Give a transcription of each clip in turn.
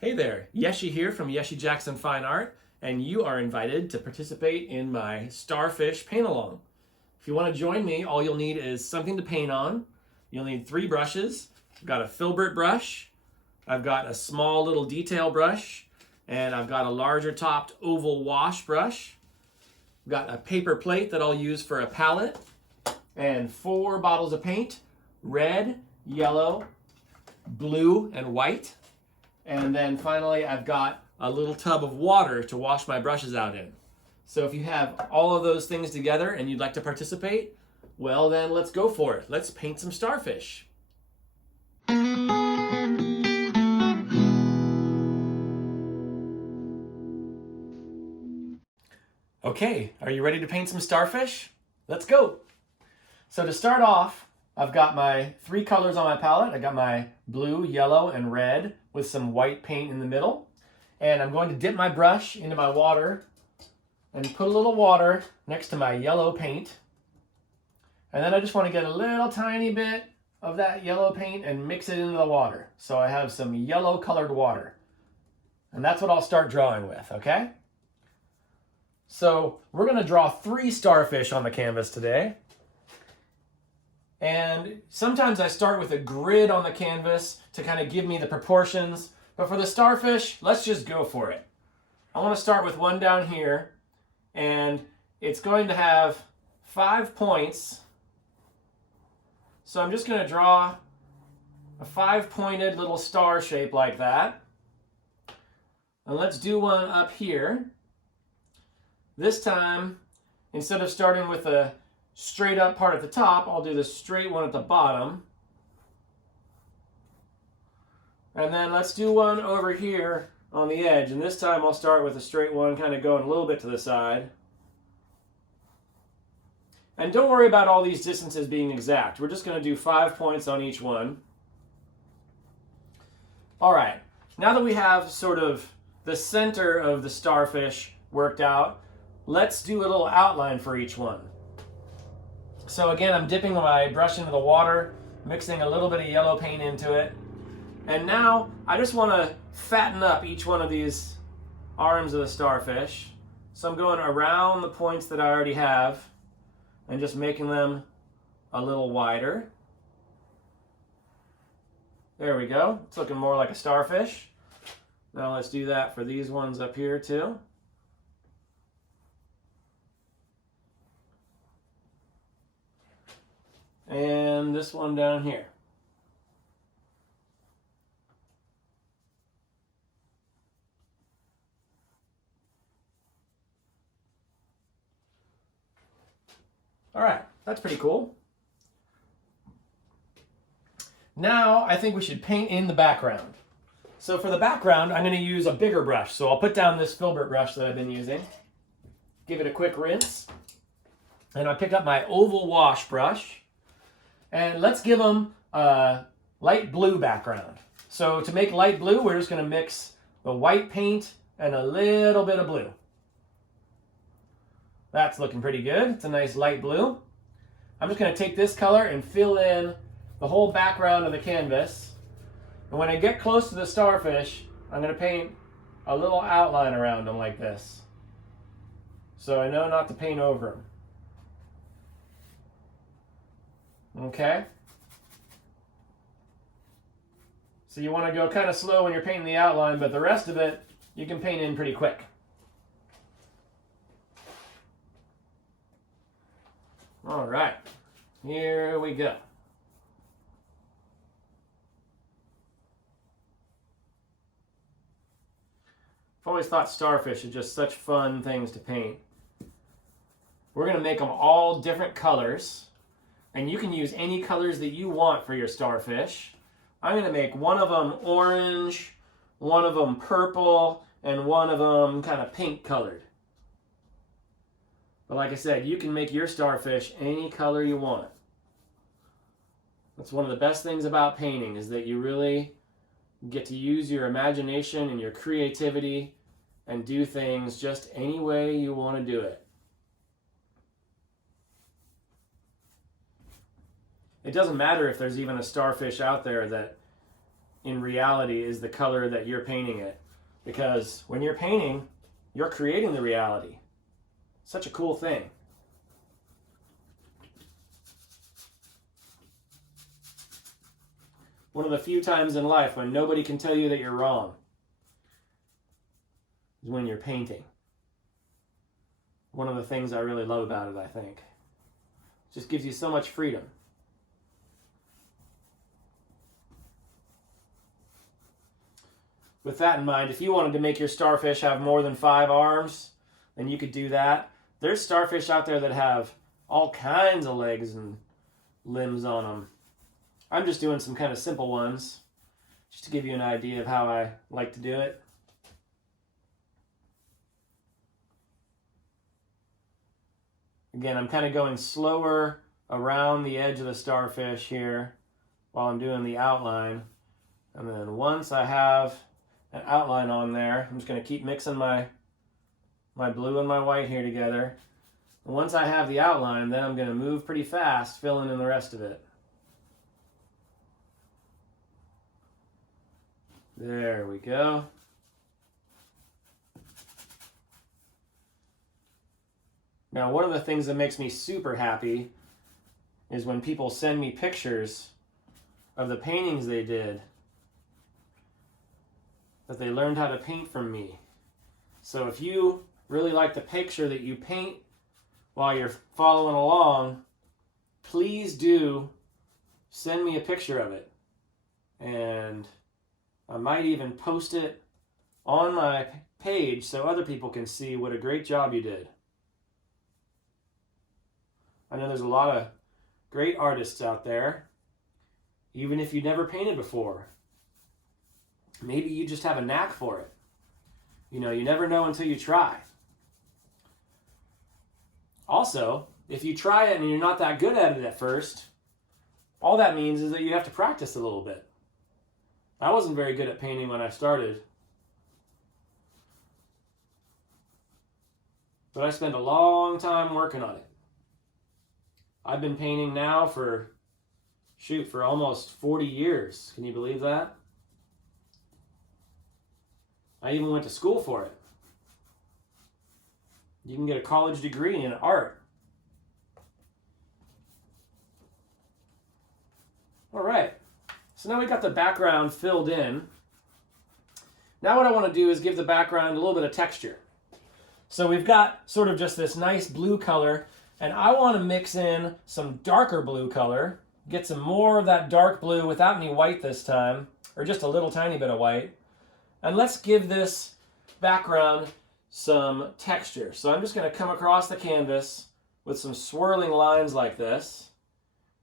Hey there, Yeshi here from Yeshi Jackson Fine Art, and you are invited to participate in my Starfish paint along. If you want to join me, all you'll need is something to paint on. You'll need 3 brushes. I've got a filbert brush, I've got a small little detail brush, and I've got a larger topped oval wash brush. I've got a paper plate that I'll use for a palette, and 4 bottles of paint, red, yellow, blue, and white. And then finally, I've got a little tub of water to wash my brushes out in. So if you have all of those things together and you'd like to participate, well then let's go for it. Let's paint some starfish. Okay, are you ready to paint some starfish? Let's go. So to start off, I've got my 3 colors on my palette. I got my blue, yellow, and red with some white paint in the middle. And I'm going to dip my brush into my water and put a little water next to my yellow paint. And then I just want to get a little tiny bit of that yellow paint and mix it into the water. So I have some yellow colored water. And that's what I'll start drawing with, okay? So we're going to draw 3 starfish on the canvas today. And sometimes I start with a grid on the canvas to kind of give me the proportions. But for the starfish, let's just go for it. I want to start with one down here. And it's going to have 5 points. So I'm just going to draw a 5-pointed little star shape like that. And let's do one up here. This time, instead of starting with a straight up part at the top, I'll do the straight one at the bottom. And then let's do one over here on the edge. And this time I'll start with a straight one, kind of going a little bit to the side. And don't worry about all these distances being exact. We're just going to do 5 points on each one. All right, now that we have sort of the center of the starfish worked out, let's do a little outline for each one. So again, I'm dipping my brush into the water, mixing a little bit of yellow paint into it. And now I just want to fatten up each one of these arms of the starfish. So I'm going around the points that I already have and just making them a little wider. There we go. It's looking more like a starfish. Now let's do that for these ones up here too. And this one down here. All right, that's pretty cool. Now I think we should paint in the background. So for the background, I'm going to use a bigger brush. So I'll put down this filbert brush that I've been using. Give it a quick rinse. And I pick up my oval wash brush. And let's give them a light blue background. So to make light blue, we're just going to mix the white paint and a little bit of blue. That's looking pretty good. It's a nice light blue. I'm just going to take this color and fill in the whole background of the canvas. And when I get close to the starfish, I'm going to paint a little outline around them like this. So I know not to paint over them. Okay? So you want to go kind of slow when you're painting the outline, but the rest of it you can paint in pretty quick. All right, here we go. I've always thought starfish are just such fun things to paint. We're going to make them all different colors. And you can use any colors that you want for your starfish. I'm going to make one of them orange, one of them purple, and one of them kind of pink colored. But like I said, you can make your starfish any color you want. That's one of the best things about painting, is that you really get to use your imagination and your creativity and do things just any way you want to do it. It doesn't matter if there's even a starfish out there that in reality is the color that you're painting it. Because when you're painting, you're creating the reality. Such a cool thing. One of the few times in life when nobody can tell you that you're wrong is when you're painting. One of the things I really love about it, I think. It just gives you so much freedom. With that in mind, if you wanted to make your starfish have more than 5 arms, then you could do that. There's starfish out there that have all kinds of legs and limbs on them. I'm just doing some kind of simple ones, just to give you an idea of how I like to do it. Again, I'm kind of going slower around the edge of the starfish here while I'm doing the outline. And then once I have an outline on there, I'm just going to keep mixing my blue and my white here together. And once I have the outline, then I'm going to move pretty fast, filling in the rest of it. There we go. Now, one of the things that makes me super happy is when people send me pictures of the paintings they did, that they learned how to paint from me. So if you really like the picture that you paint while you're following along, please do send me a picture of it. And I might even post it on my page so other people can see what a great job you did. I know there's a lot of great artists out there, even if you never painted before. Maybe you just have a knack for it. You know, you never know until you try. Also, if you try it and you're not that good at it at first, all that means is that you have to practice a little bit. I wasn't very good at painting when I started, but I spent a long time working on it. I've been painting now for almost 40 years. Can you believe that? I even went to school for it. You can get a college degree in art. All right, so now we got the background filled in. Now what I want to do is give the background a little bit of texture. So we've got sort of just this nice blue color, and I want to mix in some darker blue color, get some more of that dark blue without any white this time, or just a little tiny bit of white. And let's give this background some texture. So I'm just going to come across the canvas with some swirling lines like this.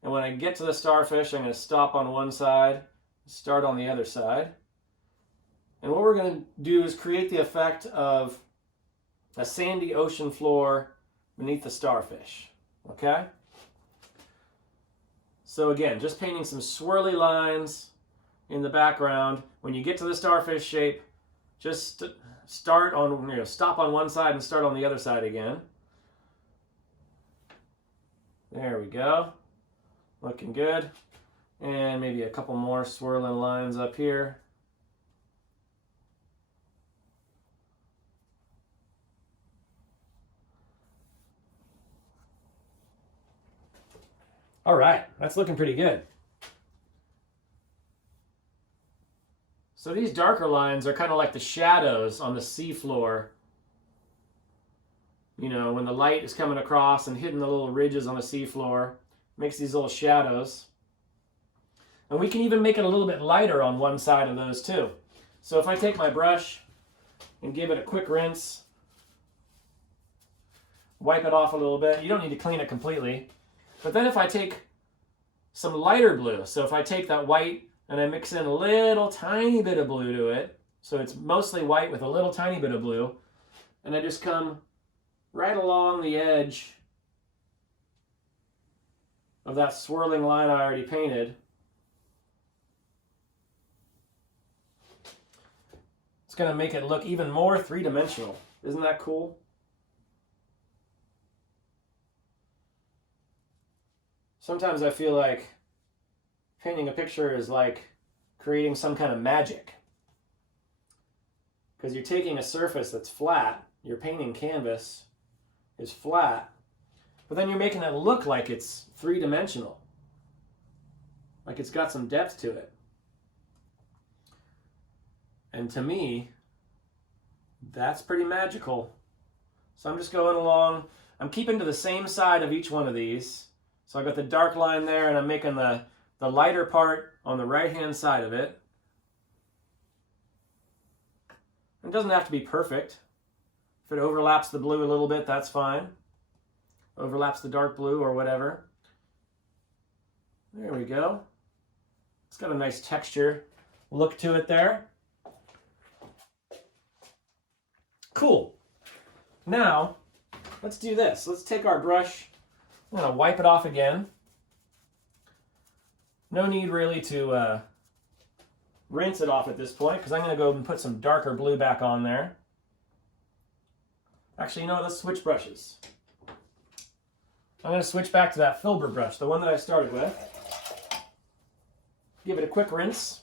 And when I get to the starfish, I'm going to stop on one side, start on the other side. And what we're going to do is create the effect of a sandy ocean floor beneath the starfish. Okay? So again, just painting some swirly lines in the background. When you get to the starfish shape, just start on, stop on one side and start on the other side again. There we go. Looking good. And maybe a couple more swirling lines up here. All right, that's looking pretty good. So these darker lines are kind of like the shadows on the seafloor. You know, when the light is coming across and hitting the little ridges on the seafloor, makes these little shadows. And we can even make it a little bit lighter on one side of those too. So if I take my brush and give it a quick rinse, wipe it off a little bit. You don't need to clean it completely. But then if I take some lighter blue, so if I take that white and I mix in a little tiny bit of blue to it, so it's mostly white with a little tiny bit of blue, and I just come right along the edge of that swirling line I already painted. It's going to make it look even more three-dimensional. Isn't that cool? Sometimes I feel like painting a picture is like creating some kind of magic. Because you're taking a surface that's flat, your painting canvas is flat, but then you're making it look like it's three-dimensional, like it's got some depth to it. And to me, that's pretty magical. So I'm just going along. I'm keeping to the same side of each one of these. So I've got the dark line there, and I'm making the lighter part on the right-hand side of it. It doesn't have to be perfect. If it overlaps the blue a little bit, that's fine. Overlaps the dark blue or whatever. There we go. It's got a nice texture look to it there. Cool. Now, let's do this. Let's take our brush. I'm going to wipe it off again. No need really to rinse it off at this point, because I'm going to go and put some darker blue back on there. Actually, you know what? Let's switch brushes. I'm going to switch back to that filbert brush, the one that I started with. Give it a quick rinse.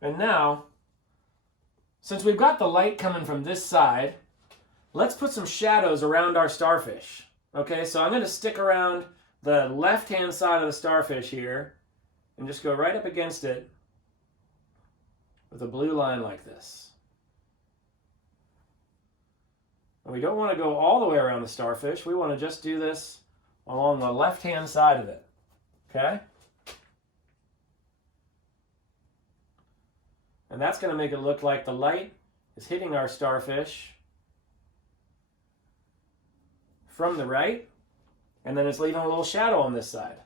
And now, since we've got the light coming from this side, let's put some shadows around our starfish. Okay, so I'm going to stick around the left-hand side of the starfish here and just go right up against it with a blue line like this. And we don't want to go all the way around the starfish. We want to just do this along the left-hand side of it. Okay? And that's going to make it look like the light is hitting our starfish from the right, and then it's leaving a little shadow on this side.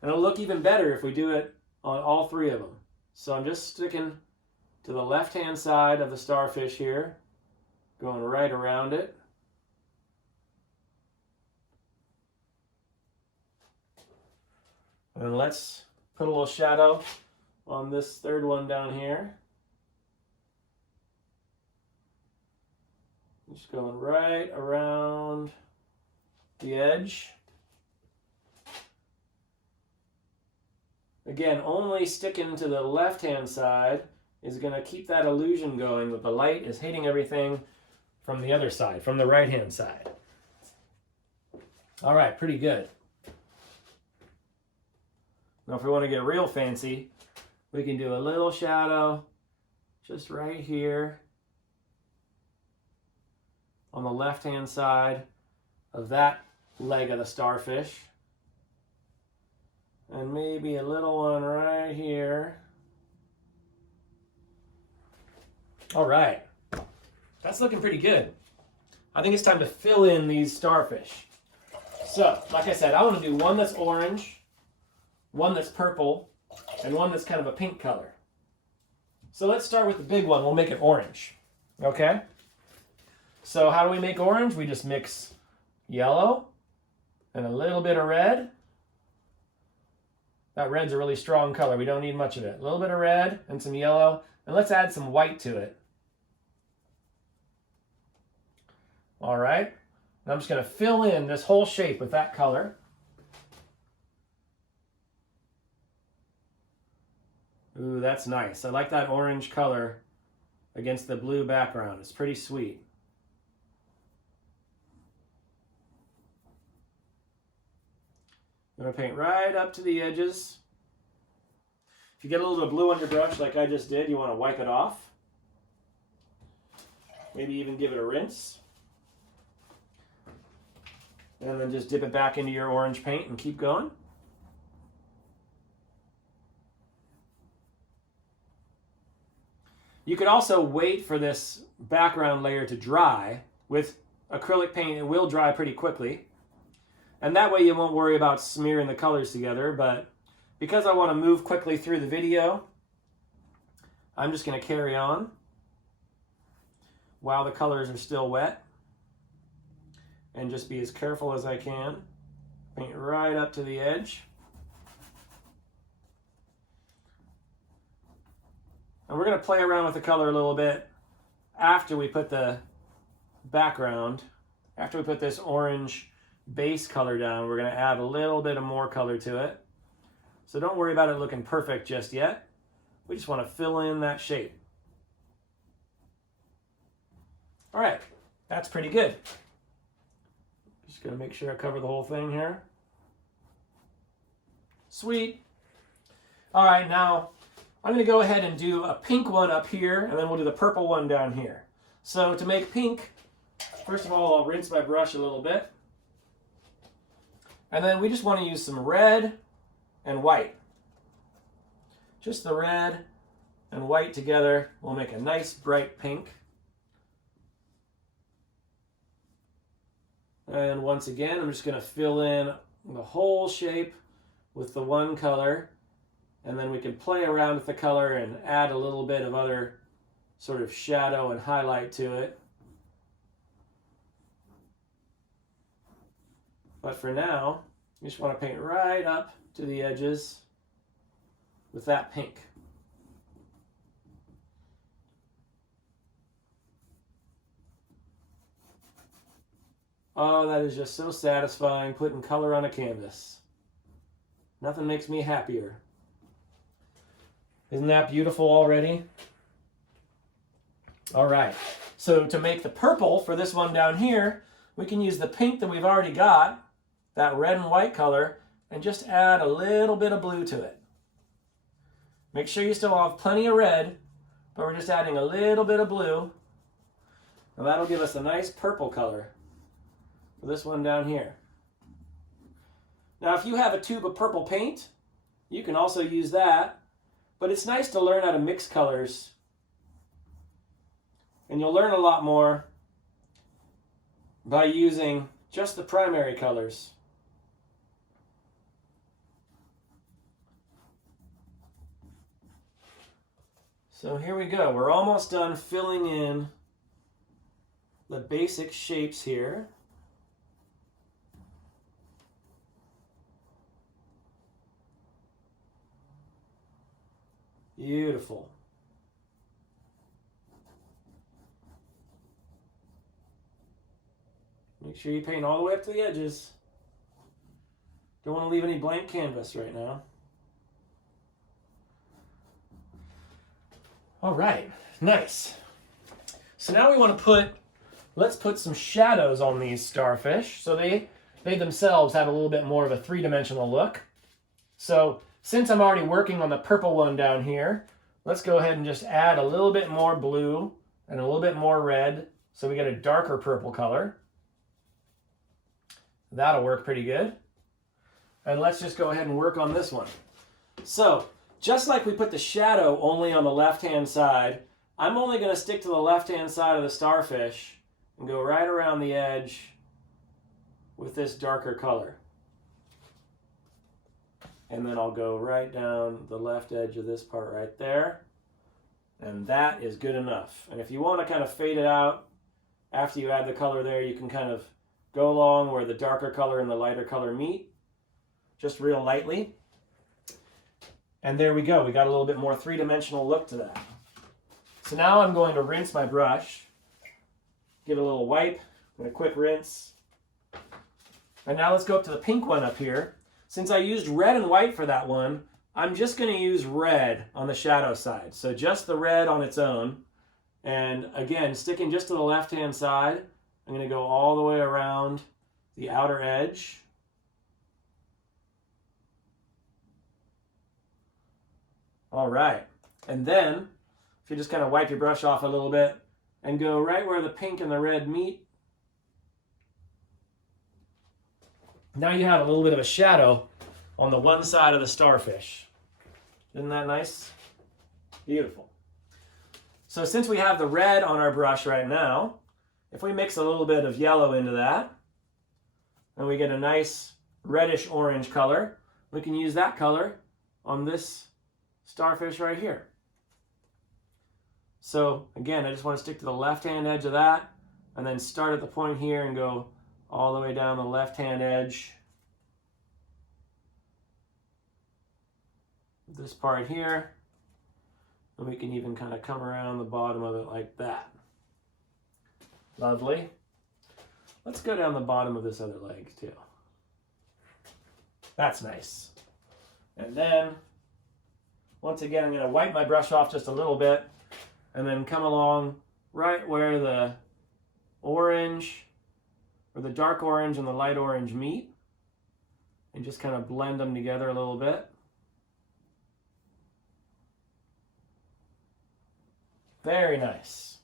And it'll look even better if we do it on all three of them. So I'm just sticking to the left-hand side of the starfish here, going right around it. And let's put a little shadow on this third one down here. Just going right around the edge. Again, only sticking to the left-hand side is going to keep that illusion going that the light is hitting everything from the other side, from the right-hand side. All right, pretty good. Now, if we want to get real fancy, we can do a little shadow just right here on the left-hand side of that leg of the starfish. And maybe a little one right here. All right, that's looking pretty good. I think it's time to fill in these starfish. So, like I said, I want to do one that's orange, one that's purple, and one that's kind of a pink color. So let's start with the big one. We'll make it orange. Okay? So how do we make orange? We just mix yellow and a little bit of red. That red's a really strong color. We don't need much of it. A little bit of red and some yellow. And let's add some white to it. All right. And I'm just going to fill in this whole shape with that color. Ooh, that's nice. I like that orange color against the blue background. It's pretty sweet. I'm going to paint right up to the edges. If you get a little bit of blue on your brush like I just did, you want to wipe it off. Maybe even give it a rinse. And then just dip it back into your orange paint and keep going. You could also wait for this background layer to dry. With acrylic paint, it will dry pretty quickly. And that way you won't worry about smearing the colors together. But because I want to move quickly through the video, I'm just going to carry on while the colors are still wet. And just be as careful as I can. Paint right up to the edge. And we're going to play around with the color a little bit after we put the background, after we put this orange base color down. We're going to add a little bit of more color to it. So don't worry about it looking perfect just yet. We just want to fill in that shape. All right, that's pretty good. Just gonna make sure I cover the whole thing here. Sweet. All right, now I'm gonna go ahead and do a pink one up here, and then we'll do the purple one down here. So to make pink, first of all, I'll rinse my brush a little bit. And then we just want to use some red and white. Just the red and white together will make a nice bright pink. And once again, I'm just going to fill in the whole shape with the one color. And then we can play around with the color and add a little bit of other sort of shadow and highlight to it. But for now, you just want to paint right up to the edges with that pink. Oh, that is just so satisfying, putting color on a canvas. Nothing makes me happier. Isn't that beautiful already? All right, so to make the purple for this one down here, we can use the pink that we've already got, that red and white color, and just add a little bit of blue to it. Make sure you still have plenty of red, but we're just adding a little bit of blue. And that'll give us a nice purple color for this one down here. Now, if you have a tube of purple paint, you can also use that, but it's nice to learn how to mix colors. And you'll learn a lot more by using just the primary colors. So here we go. We're almost done filling in the basic shapes here. Beautiful. Make sure you paint all the way up to the edges. Don't want to leave any blank canvas right now. All right, nice. So now we want to let's put some shadows on these starfish so they themselves have a little bit more of a three-dimensional look. So since I'm already working on the purple one down here, let's go ahead and just add a little bit more blue and a little bit more red so we get a darker purple color. That'll work pretty good. And let's just go ahead and work on this one. So just like we put the shadow only on the left-hand side, I'm only going to stick to the left-hand side of the starfish and go right around the edge with this darker color. And then I'll go right down the left edge of this part right there. And that is good enough. And if you want to kind of fade it out after you add the color there, you can kind of go along where the darker color and the lighter color meet, just real lightly. And there we go. We got a little bit more three-dimensional look to that. So now I'm going to rinse my brush, give it a little wipe, and a quick rinse. And now let's go up to the pink one up here. Since I used red and white for that one, I'm just going to use red on the shadow side. So just the red on its own. And again, sticking just to the left-hand side, I'm going to go all the way around the outer edge. All right, and then if you just kind of wipe your brush off a little bit and go right where the pink and the red meet, now you have a little bit of a shadow on the one side of the starfish. Isn't that nice? Beautiful. So since we have the red on our brush right now, if we mix a little bit of yellow into that, and we get a nice reddish orange color, we can use that color on this starfish right here. So again, I just want to stick to the left-hand edge of that, and then start at the point here and go all the way down the left-hand edge. This part here, and we can even kind of come around the bottom of it like that. Lovely. Let's go down the bottom of this other leg too. That's nice. And then, once again, I'm going to wipe my brush off just a little bit and then come along right where the orange, or the dark orange and the light orange meet, and just kind of blend them together a little bit. Very nice.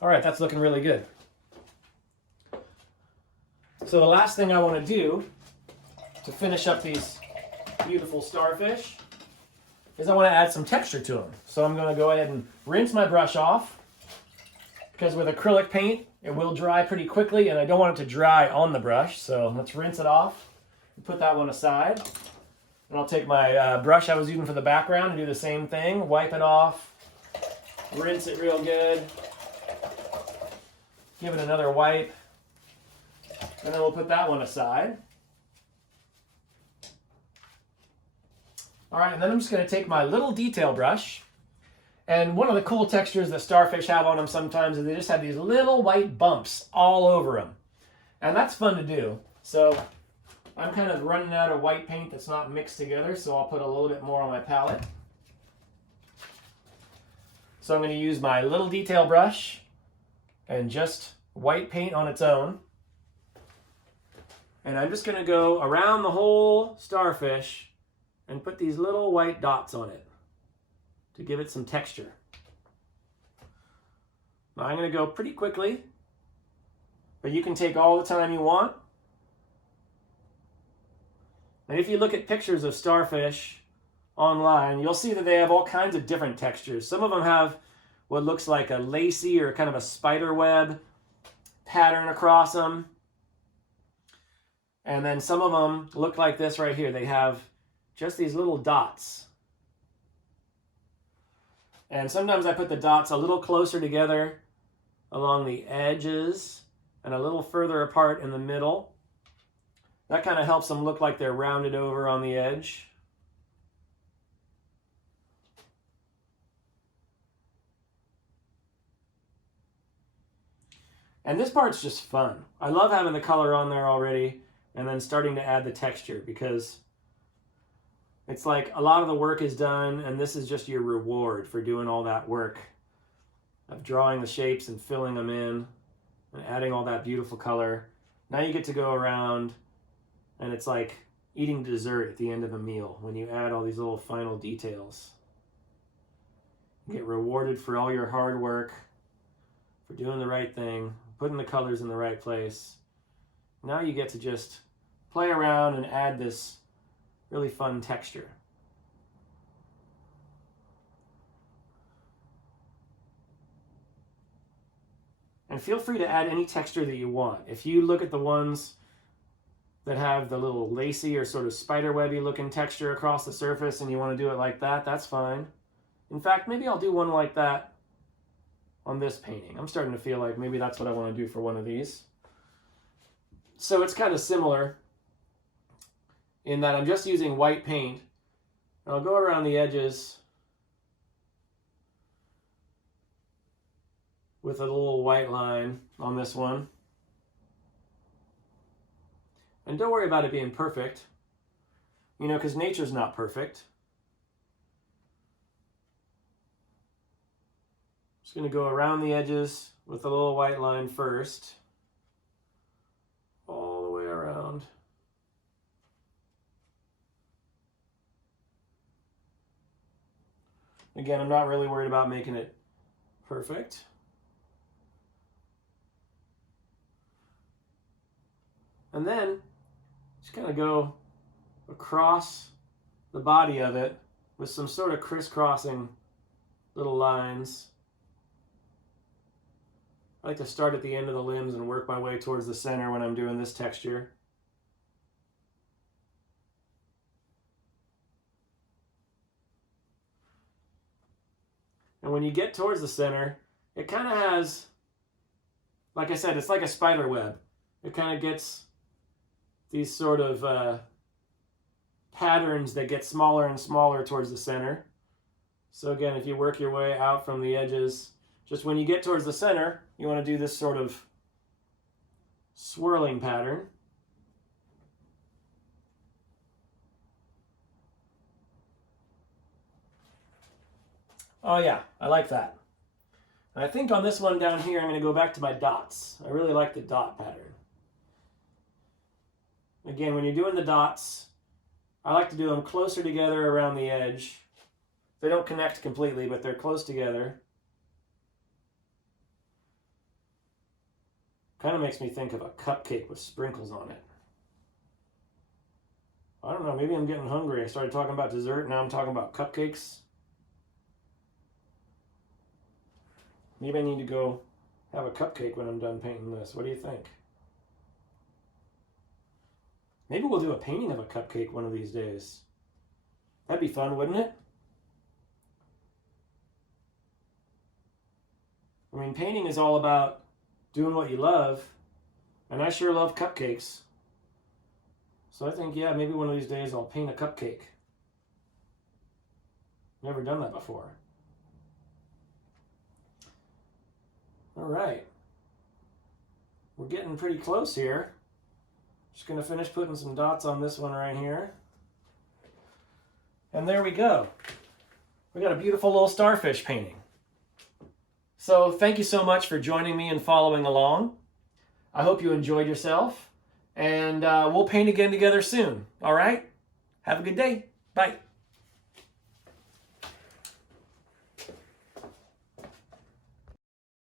All right, that's looking really good. So the last thing I want to do to finish up these beautiful starfish is I want to add some texture to them. So I'm going to go ahead and rinse my brush off, because with acrylic paint it will dry pretty quickly and I don't want it to dry on the brush. So let's rinse it off and put that one aside. And I'll take my brush I was using for the background and do the same thing. Wipe it off, rinse it real good, give it another wipe, and then we'll put that one aside. All right, and then I'm just going to take my little detail brush, and one of the cool textures that starfish have on them sometimes is they just have these little white bumps all over them. And that's fun to do. So I'm kind of running out of white paint that's not mixed together, so I'll put a little bit more on my palette. So I'm going to use my little detail brush and just white paint on its own. And I'm just going to go around the whole starfish and put these little white dots on it to give it some texture. Now I'm going to go pretty quickly, but you can take all the time you want. And if you look at pictures of starfish online, you'll see that they have all kinds of different textures. Some of them have what looks like a lacy or kind of a spider web pattern across them. And then some of them look like this right here. They have just these little dots. And sometimes I put the dots a little closer together along the edges and a little further apart in the middle. That kind of helps them look like they're rounded over on the edge. And this part's just fun. I love having the color on there already and then starting to add the texture, because it's like a lot of the work is done and this is just your reward for doing all that work of drawing the shapes and filling them in and adding all that beautiful color. Now you get to go around and it's like eating dessert at the end of a meal when you add all these little final details. You get rewarded for all your hard work, for doing the right thing, putting the colors in the right place. Now you get to just play around and add this really fun texture. And feel free to add any texture that you want. If you look at the ones that have the little lacy or sort of spiderwebby looking texture across the surface and you want to do it like that, that's fine. In fact, maybe I'll do one like that on this painting. I'm starting to feel like maybe that's what I want to do for one of these. So it's kind of similar in that I'm just using white paint. And I'll go around the edges with a little white line on this one. And don't worry about it being perfect, you know, because nature's not perfect. Just going to go around the edges with a little white line first, all the way around. Again, I'm not really worried about making it perfect. And then just kind of go across the body of it with some sort of crisscrossing little lines. I like to start at the end of the limbs and work my way towards the center when I'm doing this texture. And when you get towards the center, it kind of has, like I said, it's like a spider web. It kind of gets these sort of patterns that get smaller and smaller towards the center. So again, if you work your way out from the edges, just when you get towards the center, you want to do this sort of swirling pattern. Oh yeah, I like that. And I think on this one down here, I'm going to go back to my dots. I really like the dot pattern. Again, when you're doing the dots, I like to do them closer together around the edge. They don't connect completely, but they're close together. Kind of makes me think of a cupcake with sprinkles on it. I don't know, maybe I'm getting hungry. I started talking about dessert, now I'm talking about cupcakes. Maybe I need to go have a cupcake when I'm done painting this. What do you think? Maybe we'll do a painting of a cupcake one of these days. That'd be fun, wouldn't it? I mean, painting is all about doing what you love, and I sure love cupcakes. So I think, yeah, maybe one of these days I'll paint a cupcake. Never done that before. All right. We're getting pretty close here. Just going to finish putting some dots on this one right here. And there we go. We got a beautiful little starfish painting. So thank you so much for joining me and following along. I hope you enjoyed yourself. And we'll paint again together soon. All right? Have a good day. Bye.